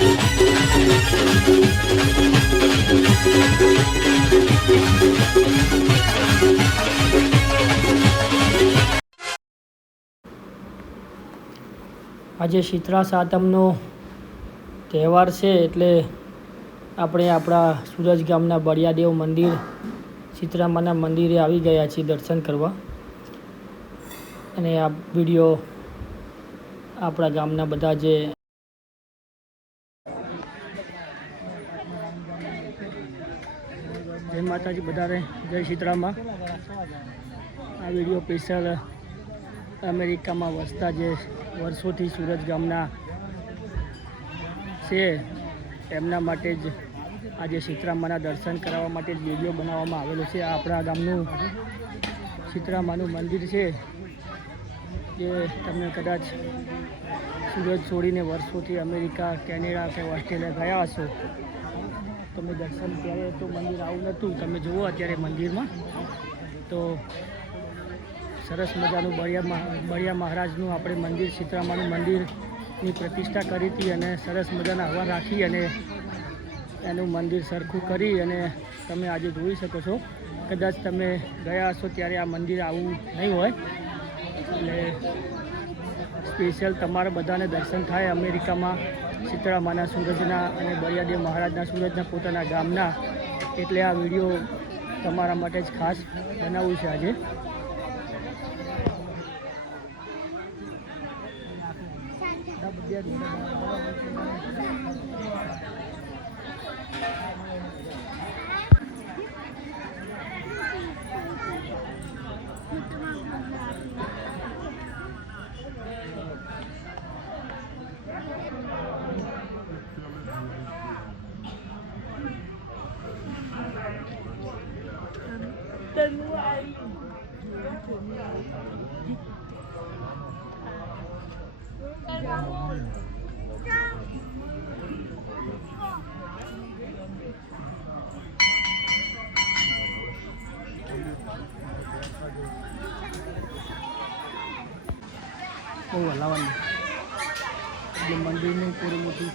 આજે શીતળા સાતમનો તહેવાર છે એટલે આપણે આપણા સુરજ ગામના બળિયાદેવ મંદિર શીતળામાના મંદિરે આવી ગયા છીએ દર્શન કરવા. અને આ વિડીયો આપણા ગામના બધા જે જય માતાજી બધાને જય શીતળામાં. આ વિડીયો સ્પેશિયલ અમેરિકામાં વસતા જે વર્ષોથી સુરજ ગામના છે એમના માટે જ આજે શીતળામાના દર્શન કરાવવા માટે જ વિડીયો બનાવવામાં આવેલો છે. આ આપણા ગામનું શીતળામાનું મંદિર છે જે તમે કદાચ સુરત છોડીને વર્ષોથી અમેરિકા, કેનેડા કે ઓસ્ટ્રેલિયા ગયા હશો. તમે દર્શન ત્યારે તો મંદિર આવું નહોતું. તમે જુઓ અત્યારે મંદિરમાં તો સરસ મજાનું બળિયા મહારાજનું આપણે મંદિર શીતળામાનું મંદિરની પ્રતિષ્ઠા કરી હતી અને સરસ મજાના હવા રાખી અને એનું મંદિર સરખું કરી અને તમે આજે જોઈ શકો છો. કદાચ તમે ગયા હશો ત્યારે આ મંદિર આવું નહીં હોય એટલે સ્પેશિયલ તમારા બધાને દર્શન થાય અમેરિકામાં શીતળામાના સૂરજના અને બળિયાદેવ મહારાજના સૂરજના પોતાના ગામના. એટલે આ વિડીયો તમારા માટે જ ખાસ બનાવવું છે આજે. બહુ હલાવવાનું એટલે મંદિરનું પૂરું મોટું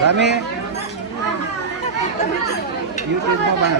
Rame YouTube mo ba?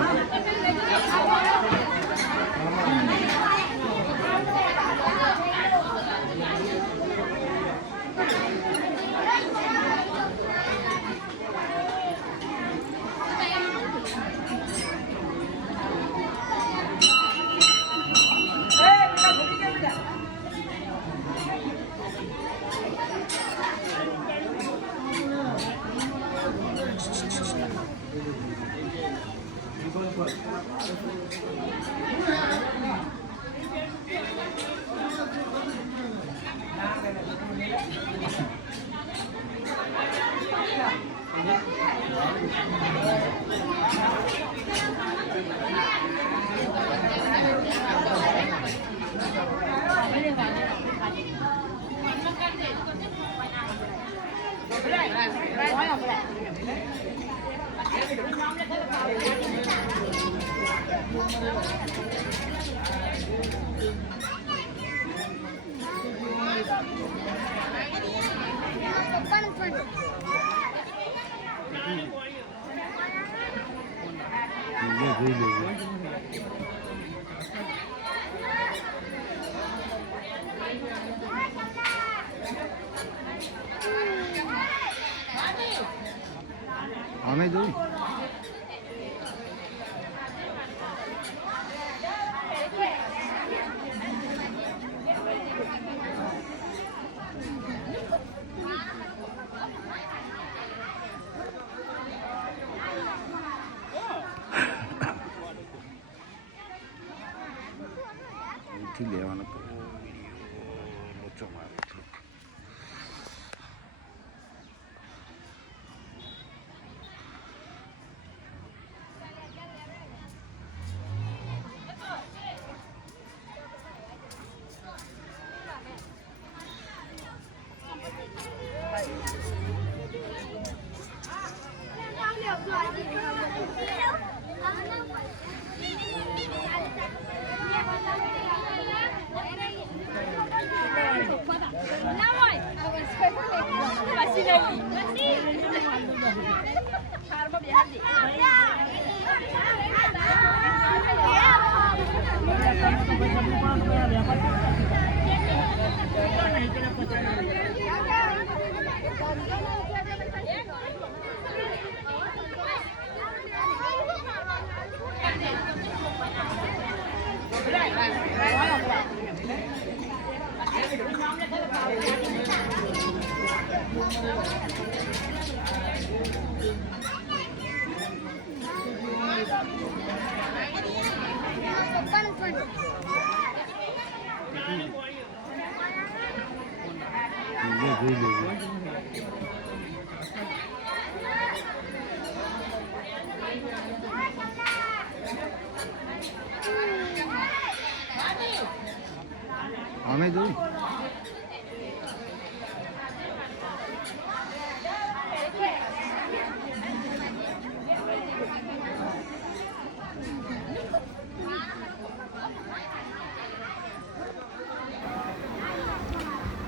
જોઈ લેવું. અમે જોઈ લેવાનો તો લોચો મારે થોડુંક. જોઈ લેવું. અમે જોઈ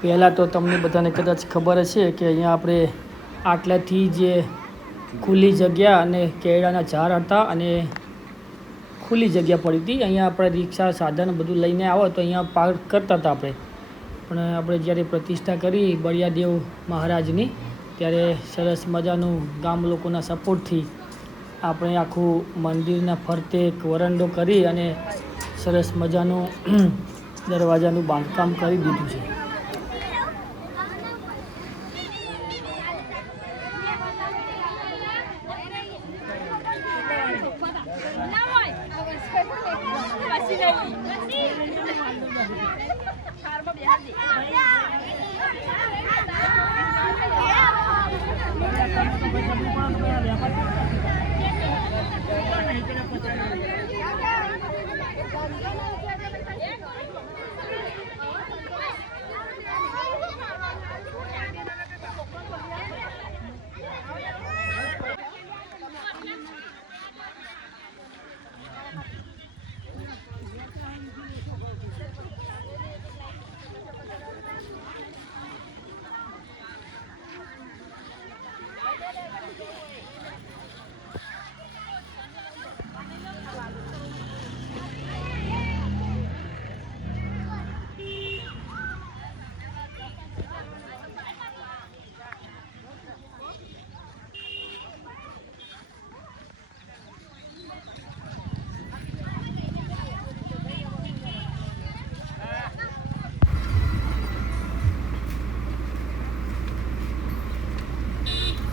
પહેલાં તો તમને બધાને કદાચ ખબર હશે કે અહીંયા આપણે આટલાથી જે ખુલ્લી જગ્યા અને કેળાના ઝાડ હતા અને ખુલ્લી જગ્યા પડી હતી. અહીંયા આપણે રિક્ષા સાધન બધું લઈને આવો તો અહીંયા પાર્ક કરતા હતા આપણે. પણ આપણે જ્યારે પ્રતિષ્ઠા કરી બળિયાદેવ મહારાજની ત્યારે સરસ મજાનું ગામ લોકોના સપોર્ટથી આપણે આખું મંદિરના ફરતે એક વરંડો કરી અને સરસ મજાનું દરવાજાનું બાંધકામ કરી દીધું છે.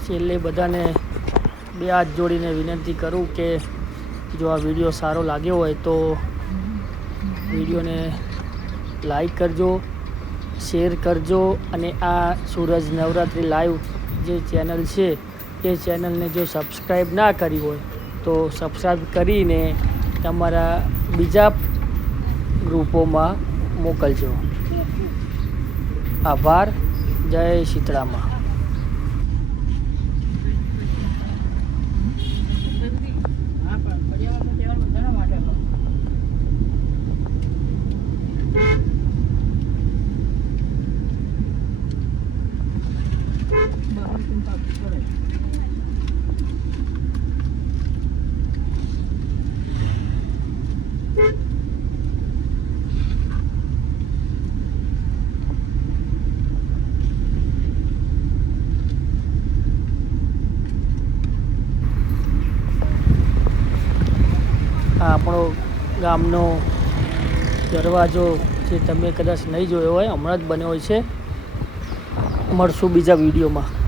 છેલ્લે બધાને બે હાથ જોડીને વિનંતી કરું કે જો આ વિડીયો સારો લાગ્યો હોય તો વિડીયોને લાઈક કરજો, શેર કરજો અને આ સૂરજ નવરાત્રિ લાઈવ જે ચેનલ છે એ ચેનલને જો સબસ્ક્રાઈબ ના કરી હોય તો સબસ્ક્રાઈબ કરીને તમારા બીજા ગ્રુપોમાં મોકલજો. આભાર. જય શીતળામાં. આ આપણો ગામનો દરવાજો જે તમે કદાચ નહીં જોયો હોય હમણાં જ બન્યો હોય છે. મળશું બીજા વિડીયોમાં.